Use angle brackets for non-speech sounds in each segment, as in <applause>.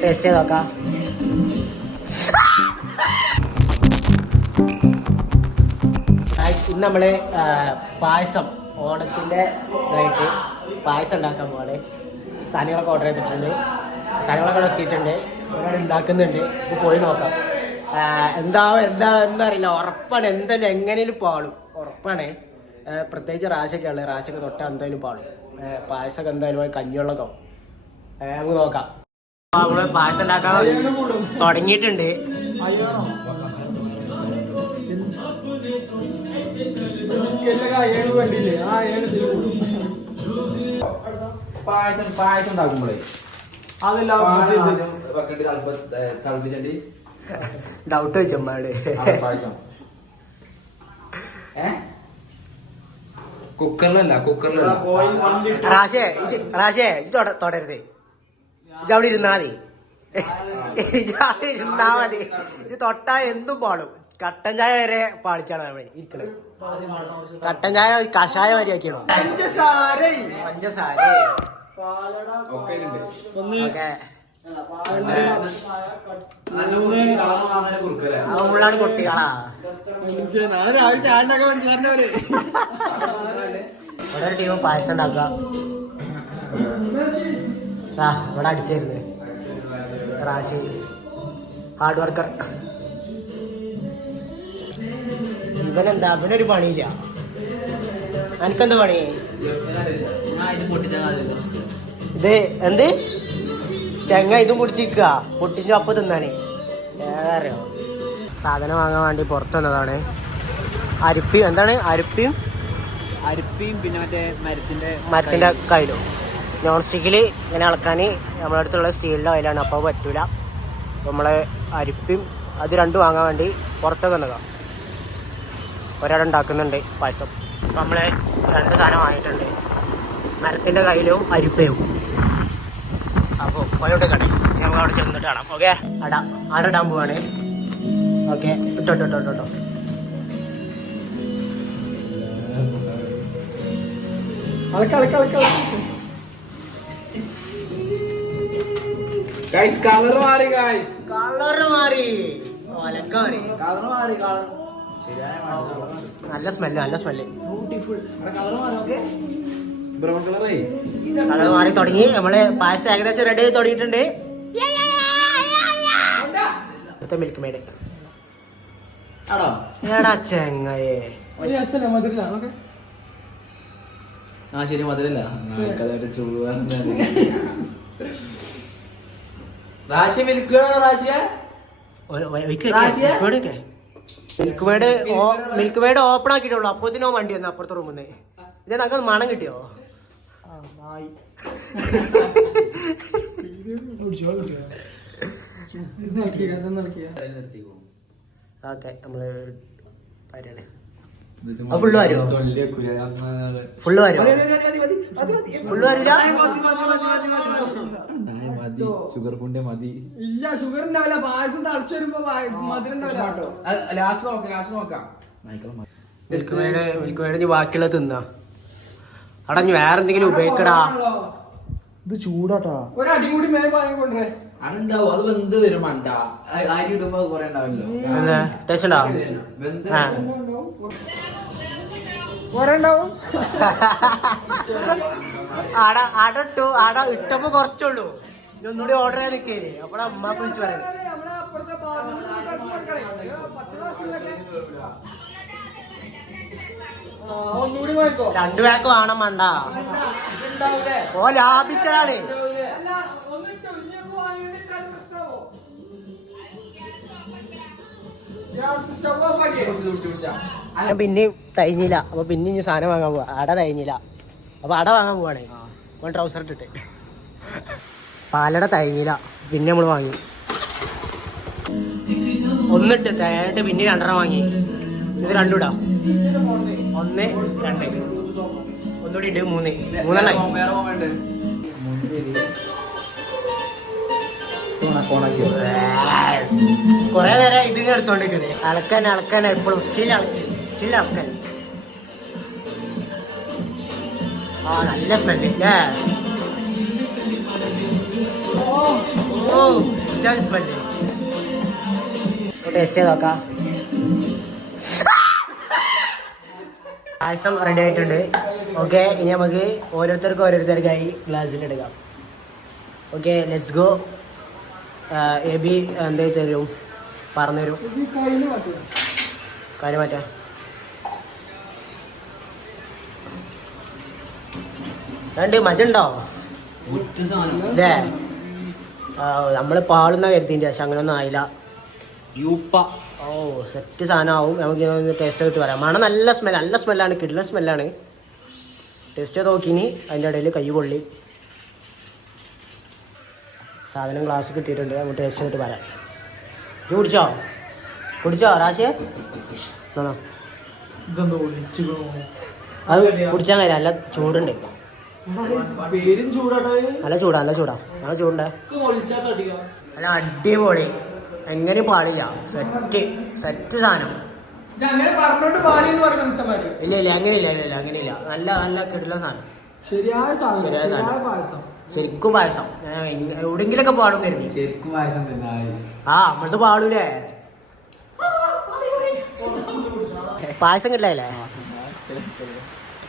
Taste ചെയ്ത് നോക്കാം. ഇന്ന് നമ്മൾ പായസം ഓണത്തിന്റെ ഇതായിട്ട് പായസം ഉണ്ടാക്കാൻ പോലെ സാധനങ്ങളൊക്കെ ഓർഡർ ചെയ്തിട്ടുണ്ട്. സാധനങ്ങളൊക്കെ എത്തിയിട്ടുണ്ട്. ഒരാൾ ഉണ്ടാക്കുന്നുണ്ട്. ഇപ്പൊ പോയി നോക്കാം. എന്താവും എന്താ അറിയില്ല. ഉറപ്പാണ്. എന്തായാലും എങ്ങനെയും പാളും. ഉറപ്പാണ്. പ്രത്യേകിച്ച് റാശൊക്കെ ഉള്ളത്. റാശൊക്കെ തൊട്ടാൽ എന്തായാലും പാളും. പായസമൊക്കെ എന്തായാലും കഞ്ഞിവെള്ളമൊക്കെ നമുക്ക് നോക്കാം. നമ്മൾ പായസം ഉണ്ടാക്കാൻ തുടങ്ങിയിട്ടുണ്ട്. പായസം പായസം ഉണ്ടാക്കുമ്പോഴേ അതല്ല വെക്കേണ്ടി തിളപ്പിച്ചണ്ടി ഡൗട്ട് വെച്ചമ്മാട് പായസം. ഏ? കുക്കറിലല്ല കുക്കറിലല്ല. റാഷേ ഇജ്ജ് റാഷേ ഇത് തൊടരുത്. ഇജ്ജ് അവിടെ ഇരുന്നാ മതി. <laughs> ഇജ്ജ് അവിടെ ഇരുന്നാ മതി. ഇത് തൊട്ടാ എന്തും പാടും. കട്ടൻ ചായ വരെ പാളിച്ചാണ് നമ്മൾ ഇരിക്കണത്. കട്ടൻ ചായ കഷായ വരെ ആക്കിയാണോ? പഞ്ചസാരേ. ഉള്ളാണ് കുട്ടികളാ നാളെ രാവിലെ ചായ ഉണ്ടാക്കാൻ പഞ്ചസാരന്റെ പോലെ. ഇവിടെ ഒരു ടീം പായസം ഉണ്ടാക്കുക. ആ ഇവിടെ അടിച്ചിരുന്നു. റാശി. ഹാർഡ് വർക്കർ ഇവനെന്താ? അവനൊരു പണിയില്ല. എനിക്കെന്താ പണി? ഇത് എന്ത്? ചെങ്ങ ഇതും പൊടിച്ചിരിക്കുക പൊട്ടിഞ്ഞു അപ്പം തിന്നാന്. ഏതാറിയോ സാധനം വാങ്ങാൻ വേണ്ടി പുറത്തു വന്നതാണ്. അരിപ്പി എന്താണ്? അരിപ്പിയും അരിപ്പിയും പിന്നെ മറ്റേ മരത്തിന്റെ മരത്തിന്റെ കയ്യിലും. നോൺ സ്റ്റിക്കിൽ ഇങ്ങനെ ഇളക്കാൻ നമ്മുടെ അടുത്തുള്ള സ്റ്റീലിന്റെ ഓയിലാണ് അപ്പോൾ പറ്റൂല. നമ്മൾ അരിപ്പയും അത് രണ്ടും വാങ്ങാൻ വേണ്ടി പുറത്ത് വന്നതാണ് ഒരാൾ ഉണ്ടാക്കുന്നുണ്ട് പായസം. നമ്മൾ രണ്ട് സാധനം വാങ്ങിയിട്ടുണ്ട്. മരത്തിന്റെ കയ്യിലും അരിപ്പയും. അപ്പോൾ പോയോട്ട് കട. ഞങ്ങൾ അവിടെ ചെന്നിട്ട് കാണാം. ഓക്കെ? അട അട ഇടാൻ പോവാണ്. ഓക്കെ ഇട്ടോ ഇട്ടോ ഇട്ടോ ഇട്ടോ അളക്ക അളക്ക. ഗൈസ് കളർ മാറി ഗൈസ് കളർ മാറി. ഒലക്ക മാറി കളർ മാറി കളർ നല്ല സ്മെല്ല് നല്ല സ്മെല്ല് കളർ മാറി ഓക്കെ ബ്രൗൺ കളറേ കളർ മാറി തുടങ്ങി. നമ്മൾ പായസം ഏകദേശം റെഡി ആയി തുടങ്ങിയിട്ടുണ്ട്. മിൽക്ക് മേഡ് എടാ ചെങ്ങയെ. ആ ശരി മധുരല്ല റാശിയ? Milkmaid Milkmaid open ആക്കിയിട്ടുള്ളൂ. അപ്പോത്തിനോ വണ്ടി വന്നു അപ്പുറത്തെ റൂമിൽ നിന്ന് ഇത് നമുക്ക് മണം കിട്ടിയോ? ഓക്കെ നമ്മൾ പറയണേ അത് full വരുമോ? ഫുള്ള് വരും ഫുള്ള് വരില്ല മതി ഷുഗർ ഫുണ്ട് മതി ഇല്ല ഷുഗർ ഉണ്ടാവില്ല പായസം തളിച്ചു വരുമ്പോ മധുരം ഉണ്ടാവില്ല ലാസ്റ്റ് നോക്കാം ലാസ്റ്റ് നോക്കാം ബാക്കിയുള്ളത് തിന്നാ അടഞ്ഞു വേറെന്തെങ്കിലും എന്തെങ്കിലും ഉപയോഗിക്കടാ ഇത് ചൂടാട്ടാ. ഒരടി കൂടി മേ വാങ്ങിക്കൊണ്ടേ അതുണ്ടാവും അത് വെന്ത് വരും മണ്ട. അരി ഇടുമ്പോ കൊറേ ഉണ്ടാവില്ലോ. എന്താ ടേസ്റ്റ് ഉണ്ടോ വെന്ത് ആ. കൊറേ ഉണ്ടാവും. ആട ആട ഇട്ടു. ആട ഇട്ടപ്പോ കുറച്ചുള്ളൂ. ഇനി ഒന്നുകൂടി ഓർഡർ ചെയ്ത് നിൽക്കേന് അപ്പോഴാ അമ്മ വിളിച്ചു പറയുന്നത് രണ്ടു പേക്ക് വേണം വേണ്ട ഓ ഞാൻ പിന്നെ തൈഞ്ഞില്ല. അപ്പൊ പിന്നെ ഇനി സാധനം വാങ്ങാൻ പോവാ. അട തൈഞ്ഞില്ല. അപ്പൊ അട വാങ്ങാൻ പോവാണേ. അപ്പൊ ട്രൗസർ ഇട്ടിട്ട്. പാലട തൈഞ്ഞില്ല. പിന്നെ നമ്മൾ വാങ്ങി. ഒന്നിട്ട് തേനിട്ട് പിന്നെ രണ്ടെണ്ണം വാങ്ങി. ഇത് രണ്ടുടാ. ഒന്ന് രണ്ട്. ഒന്നുകൂടി ഇട്ട് മൂന്ന്. മൂന്നെണ്ണായി വേറെ വേണ്ട? കോണാക്കിയോ കൊറേ നേരം ഇതിങ്ങനെ എടുത്തോണ്ടിരിക്കുന്നത് അലക്കാൻ അലക്കാൻ എപ്പോഴും സ്റ്റിൽ അളക്കൻ സ്റ്റിൽ അളക്കൻ ആ നല്ല സ്മെല്ല് അല്ലേ ഓ സ്മെല്ല് ടേസ്റ്റ് ചെയ്ത് നോക്കാം. പായസം റെഡി ആയിട്ടുണ്ട്. ഓക്കെ ഇനി നമുക്ക് ഓരോരുത്തർക്കും ഓരോരുത്തർക്കായി ഗ്ലാസ്സിൽ എടുക്കാം. Okay let's go A B എന്താ തരും? പറഞ്ഞുതരും. കാര്യം മാറ്റാം. രണ്ട് മജുണ്ടോ? നമ്മൾ പാളുന്ന കരുതിന്റെ പക്ഷെ അങ്ങനെയൊന്നും ആയില്ല. യൂപ്പ. ഓ സെറ്റ് സാധനമാവും. നമുക്ക് ടേസ്റ്റ് കിട്ടി പറയാം മണം നല്ല സ്മെൽ നല്ല സ്മെല്ലാണ് കിട്ടുന്ന സ്മെല്ലാണ് ടേസ്റ്റ് ചെയ്ത് നോക്കിനി അതിന്റെ ഇടയിൽ കൈ കൊള്ളി. സാധനം ഗ്ലാസ് കിട്ടിയിട്ടുണ്ട്. നമുക്ക് ടേസ്റ്റ് ചെയ്തിട്ട് പറയാം ഇത് കുടിച്ചോ? കുടിച്ചോ റാശിയെ അത് കുടിച്ചാൽ കാര്യം നല്ല ചൂടുണ്ട്. നല്ല ചൂടാ നല്ല ചൂടാ. നല്ല ചൂടുണ്ടേ. നല്ല അടിപൊളി. എങ്ങനെയും പാടില്ല? സെറ്റ് സെറ്റ് സാധനം. അങ്ങനെ പറഞ്ഞോണ്ട് പാടി എന്ന് പറഞ്ഞ മനുഷ്യന്മാര് ഇല്ല ഇല്ല അങ്ങനെയില്ല ഇല്ല ഇല്ല അങ്ങനെയില്ല. നല്ല നല്ല കിട്ടുന്ന സാധനം. ശരിയായ സാധനം ശരിയായ ശരിയായ സാധനം. പായസം. ശരിക്കും പായസം. എവിടെങ്കിലൊക്കെ പാടും കരുതി. ശരിക്കും പായസം ആ നമ്മളത് പാടൂലേ? പായസം കിട്ടില്ലേ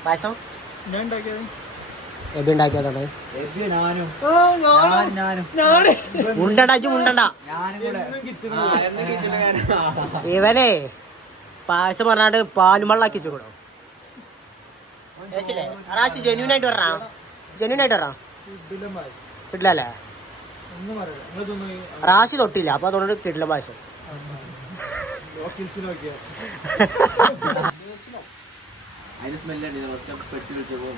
പായസം? ഞാൻ ഉണ്ടാക്കിയത്. എബി ഉണ്ടാക്കിയതാണ്? ഞാനും. കൂടെ. ഇവനെ പായസം പറഞ്ഞാണ്ട് പാലും വെള്ളാക്കി വെച്ചുകൂടോ റാശി ജെന്യൂൻ ആയിട്ട് പറഞ്ഞ ജെന്യൂൻ ആയിട്ട് പറഞ്ഞ കിട്ടില്ലല്ലേ ഒന്നും പറയില്ല നിങ്ങൾ തോന്നുന്നു റാശി തൊട്ടില്ല അപ്പൊ അതുകൊണ്ട് കിട്ടില്ല പായസം. അതിന് സ്മെല്ലുണ്ട് പെട്ടി വിളിച്ചപ്പോ